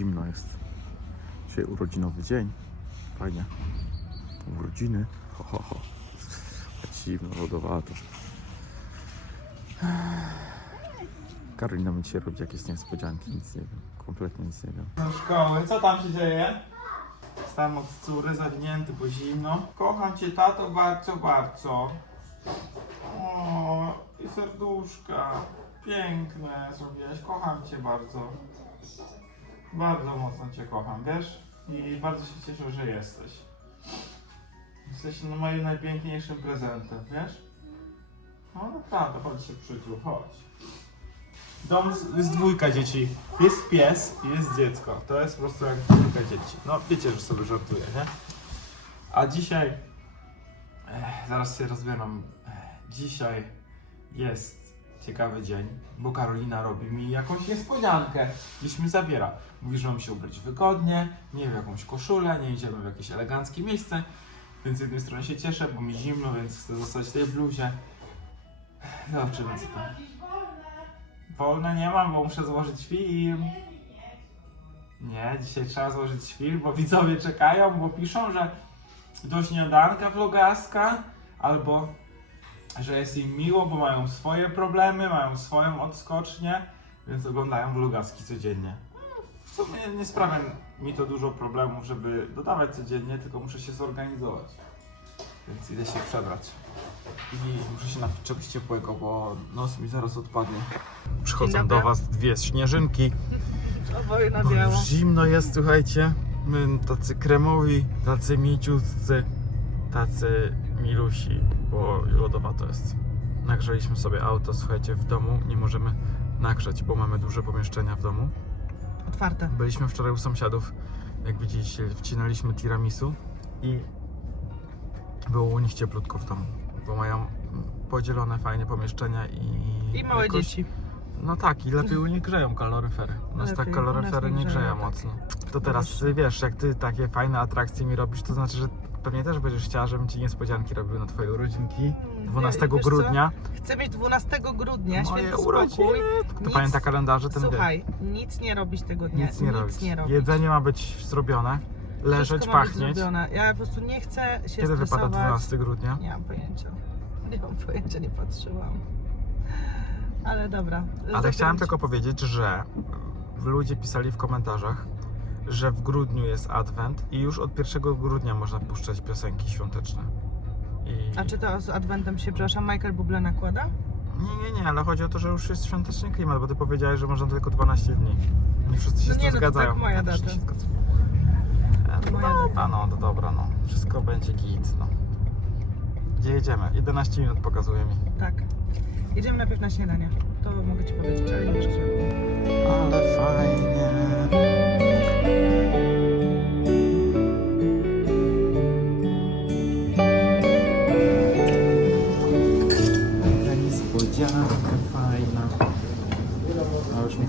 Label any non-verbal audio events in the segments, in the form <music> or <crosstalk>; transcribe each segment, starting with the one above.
zimno jest. Dzisiaj urodzinowy dzień. Fajnie. Urodziny. Ho, ho, ho. Tak zimno, lodowato. Karolina mi dzisiaj robi jakieś niespodzianki, nic nie wiem. Kompletnie nic nie wiem. Do szkoły, co tam się dzieje? Stałem od córy, zawinięty, bo zimno. Kocham cię, tato, bardzo, bardzo. O, i serduszka. Piękne zrobiłeś, kocham cię bardzo. Bardzo mocno cię kocham, wiesz? I bardzo się cieszę, że jesteś. Jesteś moim najpiękniejszym prezentem, wiesz? No naprawdę, chodź się przytul, chodź. Dom z- jest dwójka dzieci. Jest pies i jest dziecko. To jest po prostu jak dwójka dzieci. No wiecie, że sobie żartuję, nie? A dzisiaj... Ech, zaraz się rozbieram. Ech, dzisiaj jest ciekawy dzień, bo Karolina robi mi jakąś niespodziankę. Gdzieś mi zabiera. Mówi, że mam się ubrać wygodnie, nie w jakąś koszulę, nie idziemy w jakieś eleganckie miejsce. Więc z jednej strony się cieszę, bo mi zimno, więc chcę zostać w tej bluzie. Zobaczymy co tam. Wolne nie mam, bo muszę złożyć film. Nie, dzisiaj trzeba złożyć film, bo widzowie czekają, bo piszą, że do śniadanka vlogaska, albo że jest im miło, bo mają swoje problemy, mają swoją odskocznię, więc oglądają vlogaski codziennie. W sumie nie sprawia mi to dużo problemów, żeby dodawać codziennie, tylko muszę się zorganizować. Więc idę się przebrać. I muszę się napić czegoś ciepłego, bo nos mi zaraz odpadnie. Przychodzą do. Was dwie śnieżynki. <laughs> Oboje na biało. zimno jest, słuchajcie. My tacy kremowi, tacy mięciutcy, tacy milusi, bo lodowato jest. Nagrzeliśmy sobie auto, słuchajcie, w domu. Nie możemy nagrzać, bo mamy duże pomieszczenia w domu. Otwarte. Byliśmy wczoraj u sąsiadów, jak widzieliście, wcinaliśmy tiramisu i było u nich cieplutko w domu, bo mają podzielone fajnie pomieszczenia i... I małe jakoś- dzieci. no tak, i lepiej u nich grzeją kaloryfery. U nas tak Lepiej, u kaloryfery nas nie nie grzeją grzeją, tak. mocno. To teraz wiesz, jak ty takie fajne atrakcje mi robisz, to znaczy, że pewnie też będziesz chciała, żebym ci niespodzianki robił na twoje urodzinki. 12 Wiesz co? grudnia. Chcę mieć 12 grudnia, Moje święty urodziny. spokój. To Nic- pamięta kalendarze, ten wie. Słuchaj, nic nie robić tego dnia. Nic nie robić. nie robić. Jedzenie ma być zrobione, leżeć, Wszystko ma być pachnieć. zrobione. Ja po prostu nie chcę się Kiedy wypada stresować. 12 grudnia? Nie mam pojęcia. Nie mam pojęcia, nie patrzyłam. Ale dobra. Ale chciałem tylko powiedzieć, że ludzie pisali w komentarzach, że w grudniu jest adwent i już od 1 grudnia można puszczać piosenki świąteczne. I... A czy to z Adwentem się, przepraszam, Michael Bublé nakłada? Nie, nie, nie, ale chodzi o to, że już jest świąteczny klimat, bo ty powiedziałeś, że można tylko 12 dni. Nie wszyscy się No z tym nie, no to zgadzają. tak moja data. się. E, Moja No dobra, no, to dobra, no. Wszystko będzie git, no. Gdzie jedziemy? 11 minut pokazuje mi. Tak. Jedziemy najpierw na śniadanie. To mogę ci powiedzieć, ale nie jeszcze. Ale fajnie.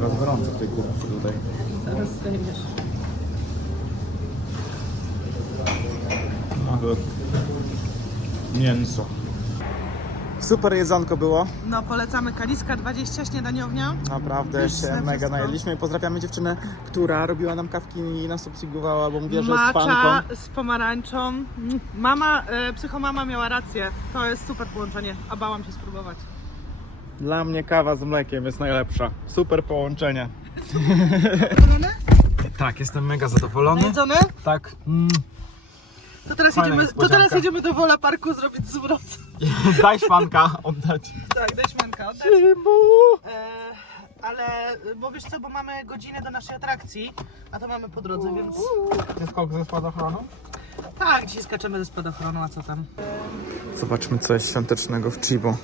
Teraz gorąco w tej kubce tutaj. Zaraz zdejmiesz. Mięso. Super jedzonko było. No polecamy Kaliska 20 śniadaniownia. Naprawdę Pyszne się mega wszystko. najedliśmy. Pozdrawiamy dziewczynę, która robiła nam kawki i nas obsługowała, bo mówiła, że jest Macza fanką. z pomarańczą. Mama, e, psychomama miała rację. To jest super połączenie, a bałam się spróbować. Dla mnie kawa z mlekiem jest najlepsza. Super połączenie. Zadowolony? Tak, jestem mega zadowolony. Najedzony? Tak. Mm. To teraz, Fajna jedziemy, to niespodzianka. teraz jedziemy do Wola Parku zrobić zwrot. <laughs> Daj szwanka oddać. Tak, daj szmanka, oddać. E, ale, bo wiesz co, bo mamy godzinę do naszej atrakcji, a to mamy po drodze, więc... Ze skok ze spadochronu? Tak, dzisiaj skaczemy ze spadochronu, a co tam? Zobaczmy coś świątecznego w Chibo.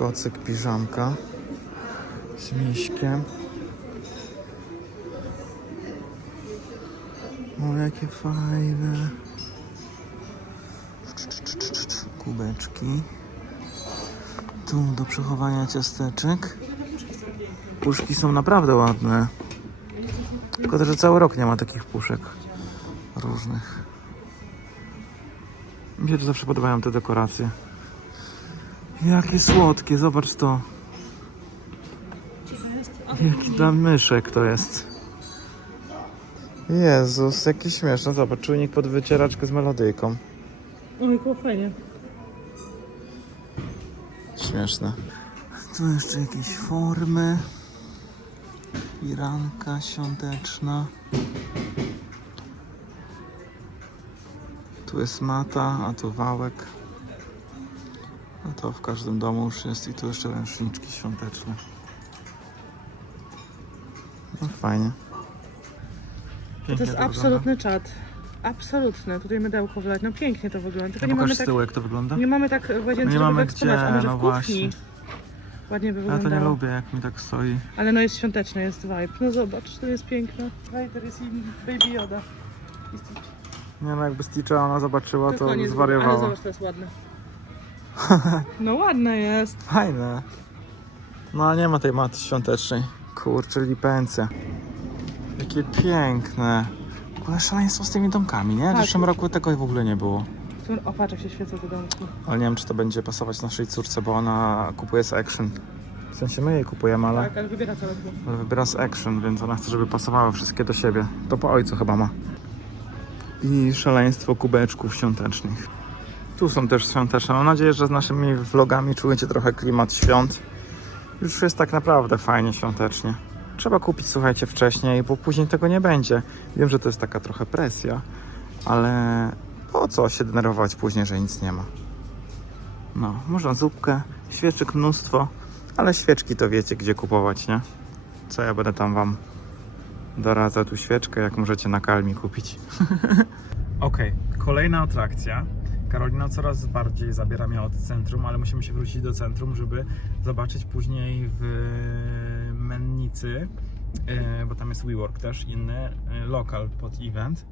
Kocyk, piżamka z miśkiem. O, jakie fajne. Kubeczki. Tu do przechowania ciasteczek. Puszki są naprawdę ładne. Tylko że cały rok nie ma takich puszek różnych. Mi się to zawsze podobają te dekoracje. Jakie słodkie, zobacz to. Jaki dla myszek to jest. Jezus, jaki śmieszny. Zobacz, czujnik pod wycieraczkę z melodyjką. Oj, było fajnie. Śmieszne. Tu jeszcze jakieś formy. Piranka świąteczna. Tu jest mata, a tu wałek. A to w każdym domu już jest i tu jeszcze ręczniczki świąteczne. No fajnie. To Pięknie jest wygląda. absolutny czat. Absolutny. Tutaj mydełko wlać. No pięknie to wygląda. Tylko A nie mamy z tak, tyłu jak to wygląda. nie mamy tak w łazience, No nie mamy wyeksponować. A gdzie, może no w kuchni właśnie. ładnie by Ja to nie lubię jak mi tak stoi. Ale no jest świąteczny, jest vibe. No zobacz, to jest piękne. Vader jest im Baby Yoda. I Stitch. Nie no jakby Stitcha ona zobaczyła to Ale zwariowała. zobacz, to jest ładne. <laughs> No ładne jest. Fajne. No ale nie ma tej maty świątecznej. Kurczę, lipencje. Jakie piękne. W ogóle szaleństwo z tymi domkami, nie? W Tak. zeszłym roku tego w ogóle nie było. O patrz jak się świecą te domki. Ale nie wiem, czy to będzie pasować naszej córce, bo ona kupuje z Action. W sensie my jej kupujemy, ale, Tak, ale wybiera całe dwa. ale wybiera z Action, więc ona chce, żeby pasowały wszystkie do siebie. To po ojcu chyba ma. I szaleństwo kubeczków świątecznych. Tu są też świąteczne. Mam nadzieję, że z naszymi vlogami czujecie trochę klimat świąt. Już jest tak naprawdę fajnie świątecznie. Trzeba kupić, słuchajcie, wcześniej, bo później tego nie będzie. Wiem, że to jest taka trochę presja, ale po co się denerwować później, że nic nie ma. No, można zupkę, świeczek mnóstwo, ale świeczki to wiecie, gdzie kupować, nie? Co ja będę tam wam doradzał tu świeczkę, jak możecie na Kalmi kupić. <laughs> Okej, kolejna atrakcja. Karolina coraz bardziej zabiera mnie od centrum, ale musimy się wrócić do centrum, żeby zobaczyć później w Mennicy, e, bo tam jest WeWork też inny, e, lokal pod event.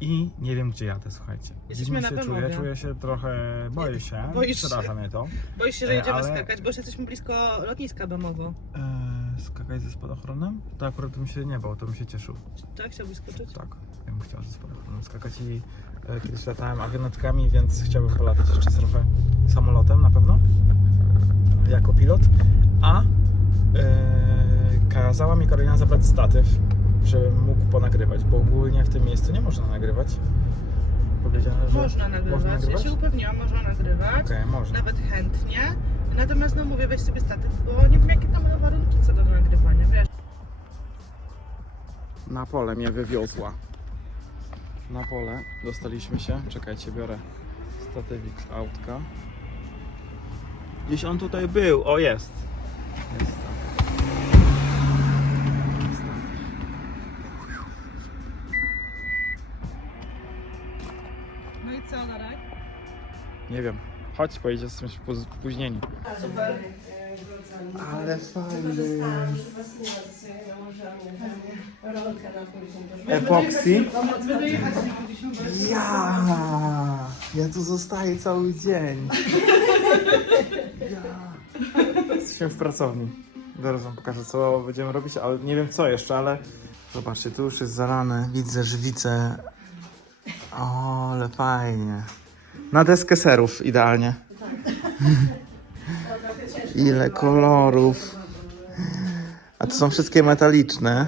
I nie wiem, gdzie jadę, słuchajcie. Jesteśmy na się czuję, czuję się trochę, boję się, Boisz się? przeraża mnie to. Boisz się, że E, jedziemy ale- skakać, bo już jesteśmy blisko lotniska Bemowo. Eee, skakać ze spadochronem? To akurat bym się nie bał, to bym się cieszył. Tak, chciałbyś skoczyć? Tak, ja bym chciał ze spadochronem skakać i kiedyś latałem awionetkami, więc chciałbym polatać jeszcze trochę samolotem na pewno, jako pilot. A e, kazała mi Karolina zabrać statyw, żebym mógł ponagrywać, bo ogólnie w tym miejscu nie można nagrywać. Powiedziała, że Można nagrywać. Można Ja nagrywać? się upewniłam, można nagrywać. Okej, można. Nawet chętnie. Natomiast no mówię, weź sobie statyw, bo nie wiem jakie tam będą warunki co do nagrywania, wiesz. Na pole mnie wywiozła. Na pole dostaliśmy się. Czekajcie, biorę statywik z autka. Gdzieś on tutaj był. O, jest. Jest tak. Jest tak. No i co, Darek? Nie wiem. Chodź, pojedzie, jesteśmy spóźnieni. Super. Ale fajny. Epoxy? Epoksy? Będę jechać nie mogliśmy bez... Ja! Ja tu zostaję cały dzień. Ja! Jesteśmy w pracowni. Zaraz wam pokażę, co będziemy robić, ale nie wiem co jeszcze, ale zobaczcie, tu już jest zalane, widzę żywicę. O, ale fajnie. Na deskę serów idealnie. <laughs> Ile kolorów. A to są wszystkie metaliczne.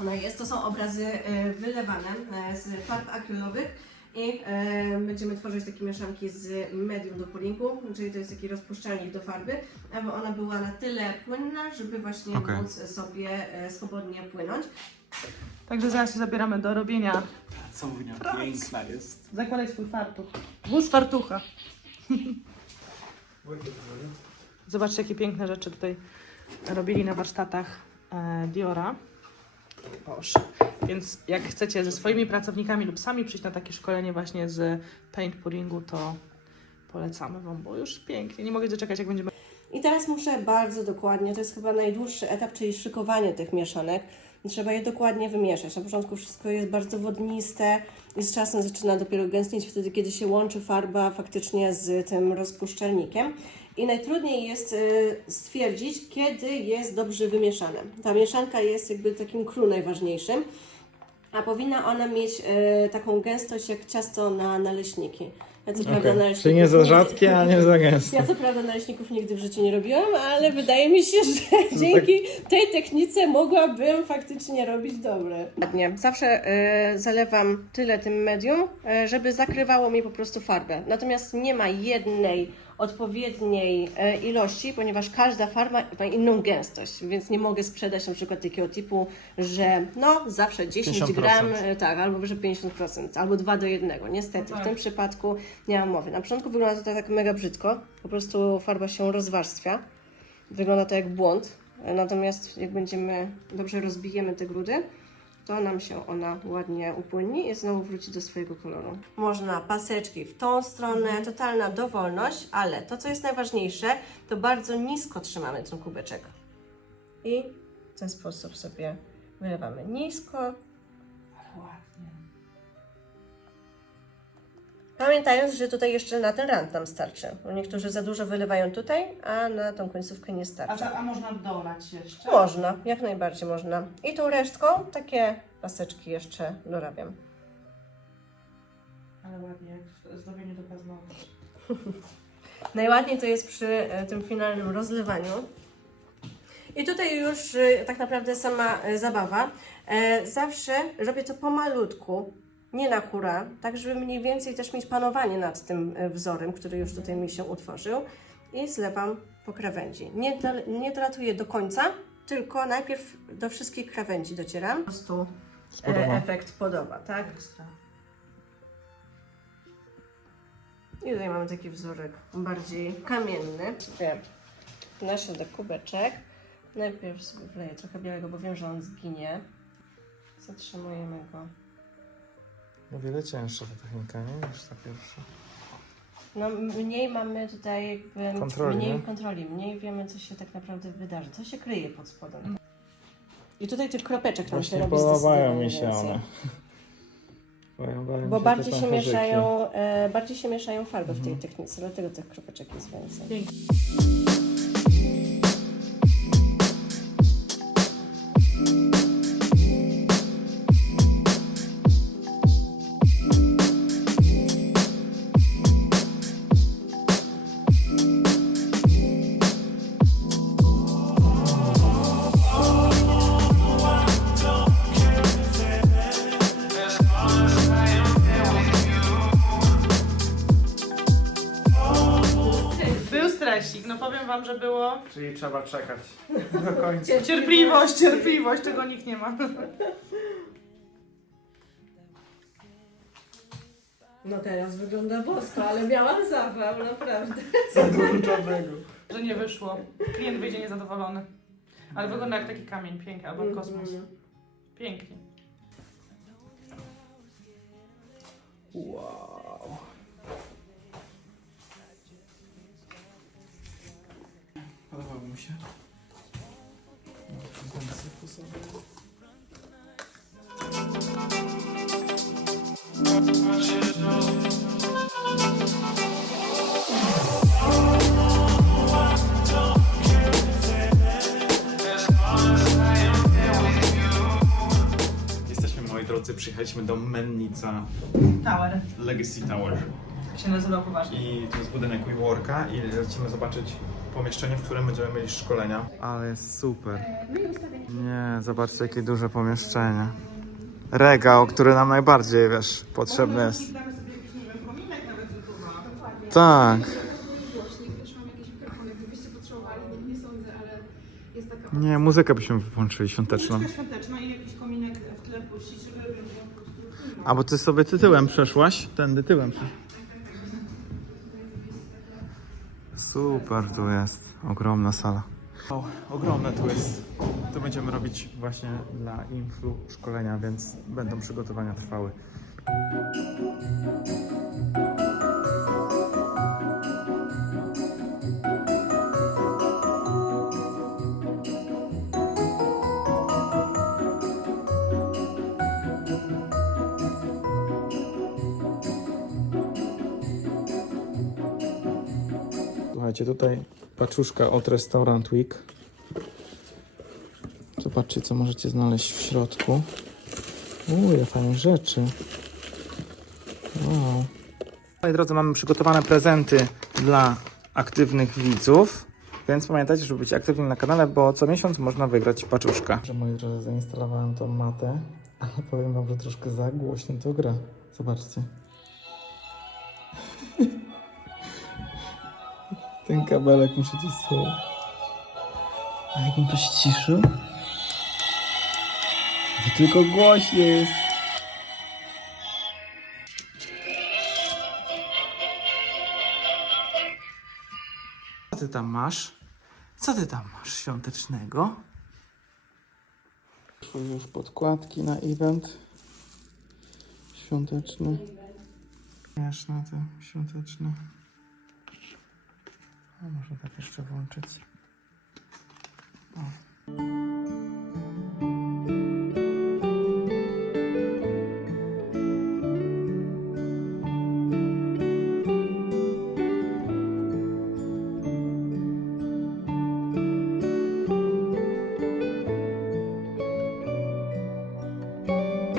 Ona jest, to są obrazy e, wylewane e, z farb akrylowych i e, będziemy tworzyć takie mieszanki z medium do pulinku, czyli to jest taki rozpuszczalnik do farby, aby ona była na tyle płynna, żeby właśnie Okej. móc sobie e, swobodnie płynąć. Także zaraz się zabieramy do robienia. Pracownia piękna jest. Zakładaj swój fartuch. Włóż fartucha. <laughs> Zobaczcie, jakie piękne rzeczy tutaj robili na warsztatach e, Diora. Proszę. Więc jak chcecie ze swoimi pracownikami lub sami przyjść na takie szkolenie właśnie z paint pouringu, to polecamy Wam, bo już pięknie. Nie mogę doczekać, jak będziemy I teraz muszę bardzo dokładnie, to jest chyba najdłuższy etap, czyli szykowanie tych mieszanek. Trzeba je dokładnie wymieszać. Na początku wszystko jest bardzo wodniste i z czasem zaczyna dopiero gęstnieć wtedy, kiedy się łączy farba faktycznie z tym rozpuszczalnikiem. I najtrudniej jest y, stwierdzić, kiedy jest dobrze wymieszane. Ta mieszanka jest jakby takim clue najważniejszym, a powinna ona mieć y, taką gęstość jak ciasto na naleśniki. Ja co prawda naleśników Czyli nie za rzadkie, a nie za gęste. Ja co prawda naleśników nigdy w życiu nie robiłam, ale wydaje mi się, że dzięki tej technice mogłabym faktycznie robić dobre. Ładnie. Zawsze e, zalewam tyle tym medium, e, żeby zakrywało mi po prostu farbę. Natomiast nie ma jednej odpowiedniej e, ilości, ponieważ każda farba ma inną gęstość, więc nie mogę sprzedać na przykład takiego typu, że no zawsze 10 50%. gram, e, tak, albo że 50%, albo 2 do 1. Niestety, w tym przypadku nie mam mowy. Na początku wygląda to tak mega brzydko, po prostu farba się rozwarstwia. Wygląda to jak błąd, natomiast jak będziemy, dobrze rozbijemy te grudy, to nam się ona ładnie upłynni i znowu wróci do swojego koloru. Można paseczki w tą stronę, totalna dowolność, ale to co jest najważniejsze, to bardzo nisko trzymamy ten kubeczek. I w ten sposób sobie wylewamy nisko, Pamiętając, że tutaj jeszcze na ten rand nam starczy. Bo niektórzy za dużo wylewają tutaj, a na tą końcówkę nie A, starczy. za, a można dolać jeszcze? Można, jak najbardziej można. I tą resztką takie paseczki jeszcze dorabiam. Ale ładnie, jak w zdobieniu do paznokci. <laughs> Najładniej to jest przy e, tym finalnym rozlewaniu. I tutaj już e, tak naprawdę sama e, zabawa. Zawsze robię to pomalutku, nie na hura, tak żeby mniej więcej też mieć panowanie nad tym e, wzorem, który już tutaj mi się utworzył. I zlewam po krawędzi. Nie, dal- nie dolatuję do końca, tylko najpierw do wszystkich krawędzi docieram. Po prostu e, Spodoba. efekt podoba, tak? Ekstra. I tutaj mamy taki wzorek bardziej kamienny. Na środek kubeczek. Najpierw sobie wleję trochę białego, bo wiem, że on zginie. Zatrzymujemy go. O wiele cięższa ta technika, nie? Niż ta pierwsza. No mniej mamy tutaj jakby Kontroli, mniej nie? kontroli, mniej wiemy, co się tak naprawdę wydarzy, co się kryje pod spodem. I tutaj tych kropeczek nam się Właśnie robi podobają zdecydowanie mi się więcej. one. Podobają mi Bo się bardziej się, pęcherzyki. mieszają, e, bardziej się mieszają farby w Mhm. tej technice, dlatego tych kropeczek jest więcej. Pięknie. Czyli trzeba czekać do <laughs> końca. cierpliwość, cierpliwość, czego nikt nie ma. No teraz wygląda bosko, ale miałam zawał, naprawdę. Za dużo czarnego. Że nie wyszło. Klient wyjdzie niezadowolony. Ale wygląda jak taki kamień piękny, albo kosmos. Pięknie. Wow. Podobało mi się. Sobie. Jesteśmy, moi drodzy, przyjechaliśmy do Mennica Tower. Legacy Tower. Się nazywał poważnie. I to jest budynek WeWorka i lecimy zobaczyć pomieszczenie, w którym będziemy mieli szkolenia. Ale jest super. Nie, zobaczcie jakie duże pomieszczenie. Regał, który nam najbardziej, wiesz, potrzebny jest. Tak. no nie jest taka Nie, muzykę byśmy włączyli świąteczną. Świąteczna i jakiś kominek w tle puścić, żeby było po prostu... A bo ty sobie ty tyłem przeszłaś? Tędy tyłem przeszłaś. Super tu jest. Ogromna sala. Ogromne tu jest. Tu będziemy robić właśnie dla influ szkolenia, więc będą przygotowania trwały. Słuchajcie, tutaj paczuszka od Restaurant Week. Zobaczcie, co możecie znaleźć w środku. Uuu, ile fajnych rzeczy. Wow. Moi drodzy, mamy przygotowane prezenty dla aktywnych widzów. Więc pamiętajcie, żeby być aktywni na kanale, bo co miesiąc można wygrać paczuszka. Że moi drodzy, zainstalowałem tą matę, ale powiem wam, że troszkę za głośno to gra. Zobaczcie. Ten kabelek muszę cisnąć. A jakbym to ściszył? To tylko głośniej jest. Co ty tam masz? Co ty tam masz świątecznego? Już podkładki na event świąteczny. Śmieszne te świąteczne. A może tak jeszcze włączyć.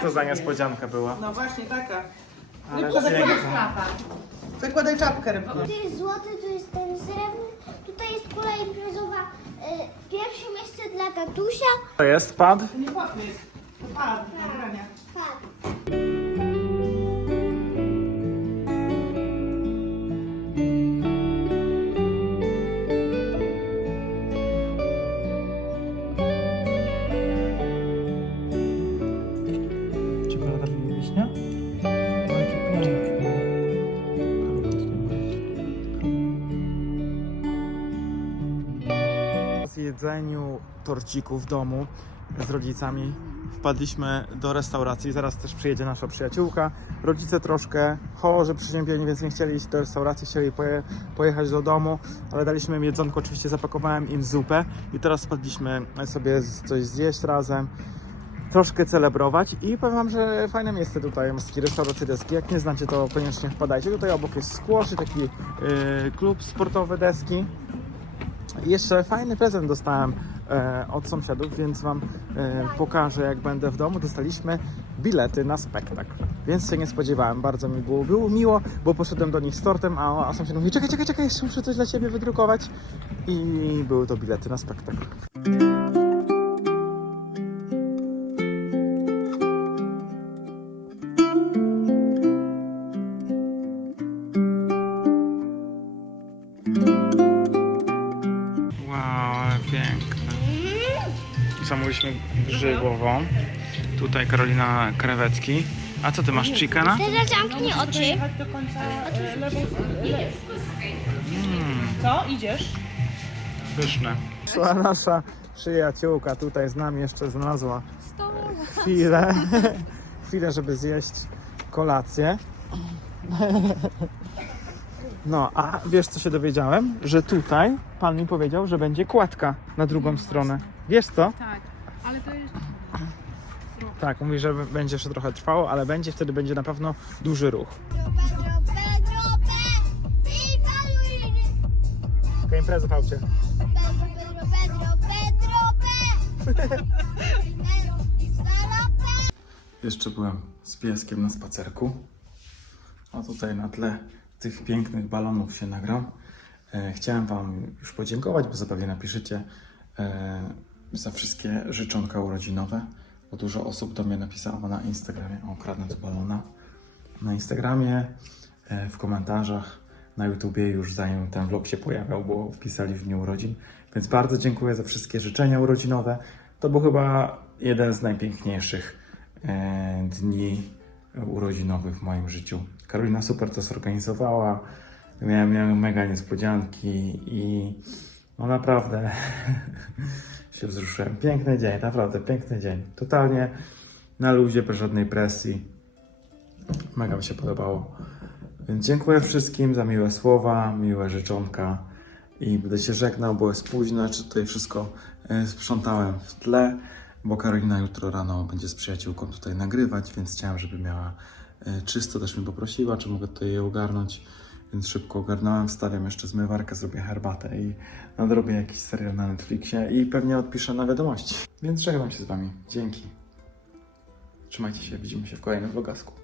Co za niespodzianka była. No właśnie taka. Ale zakładaj czapkę. Rybko. Tu jest złoty, tu jest ten srebrny, tutaj jest kula imprezowa. Y, Pierwsze miejsce dla tatusia. To jest pad? To nie łapie jest. To pad. Tak. Czekolada jedzeniu torciku w domu z rodzicami wpadliśmy do restauracji. Zaraz też przyjedzie nasza przyjaciółka. Rodzice troszkę chorzy, przeziębieni, więc nie chcieli iść do restauracji, chcieli poje, pojechać do domu, ale daliśmy im jedzonko, oczywiście zapakowałem im zupę i teraz wpadliśmy sobie coś zjeść razem troszkę celebrować i powiem wam, że fajne miejsce tutaj, Morski Restauracji Deski. Jak nie znacie, to koniecznie wpadajcie. Tutaj obok jest squash taki yy, klub sportowy deski. Jeszcze fajny prezent dostałem e, od sąsiadów, więc wam e, pokażę, jak będę w domu. Dostaliśmy bilety na spektakl, więc się nie spodziewałem. Bardzo mi było, było miło, bo poszedłem do nich z tortem, a, a sąsiad mówi, czekaj, czekaj, czekaj, jeszcze muszę coś dla ciebie wydrukować. I były to bilety na spektakl. Grzybową. Tutaj Karolina krewetki. A co ty masz, chickena? Teraz zamknij oczy. Do końca e. Co? Idziesz? Pyszne. Szła nasza przyjaciółka tutaj z nami jeszcze znalazła e, chwilę, <laughs> chwilę, żeby zjeść kolację. No, a wiesz co się dowiedziałem? Że tutaj pan mi powiedział, że będzie kładka na drugą stronę. Wiesz co? Tak, ale to jest... Tak, mówi, że będzie jeszcze trochę trwało, ale będzie wtedy będzie na pewno duży ruch. Pedro, Pedro, Pe- i Halloween. Taka impreza w aucie. Jeszcze byłem z pieskiem na spacerku. A tutaj na tle tych pięknych balonów się nagram. E, chciałem Wam już podziękować, bo zapewne napiszecie e, za wszystkie życzonka urodzinowe, bo dużo osób do mnie napisało na Instagramie o kradnąc balona. Na Instagramie, e, w komentarzach, na YouTubie już zanim ten vlog się pojawiał, bo wpisali w dniu urodzin. Więc bardzo dziękuję za wszystkie życzenia urodzinowe. To był chyba jeden z najpiękniejszych e, dni urodzinowych w moim życiu. Karolina super to zorganizowała. Miałem, miałem mega niespodzianki i no naprawdę <laughs> się wzruszyłem. Piękny dzień, naprawdę piękny dzień. Totalnie na luzie, bez żadnej presji. Mega mi się podobało. Więc dziękuję wszystkim za miłe słowa, miłe życzonka i będę się żegnał, bo jest późno, czy tutaj wszystko e, sprzątałem w tle, bo Karolina jutro rano będzie z przyjaciółką tutaj nagrywać, więc chciałem, żeby miała e, czysto, też mi poprosiła, czy mogę tutaj je ogarnąć, więc szybko ogarnąłem, wstawiam jeszcze zmywarkę, zrobię herbatę i nadrobię jakiś serial na Netflixie i pewnie odpiszę na wiadomości. Więc żegnam się z Wami. Dzięki. Trzymajcie się, widzimy się w kolejnym vlogasku.